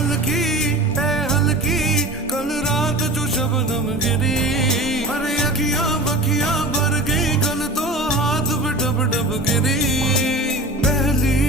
हल्की ए हल्की कल रात जो शबनम गिरी, अरे अखियां बखियां भर गई कल तो हाथ पे डब डब गिरी। पहली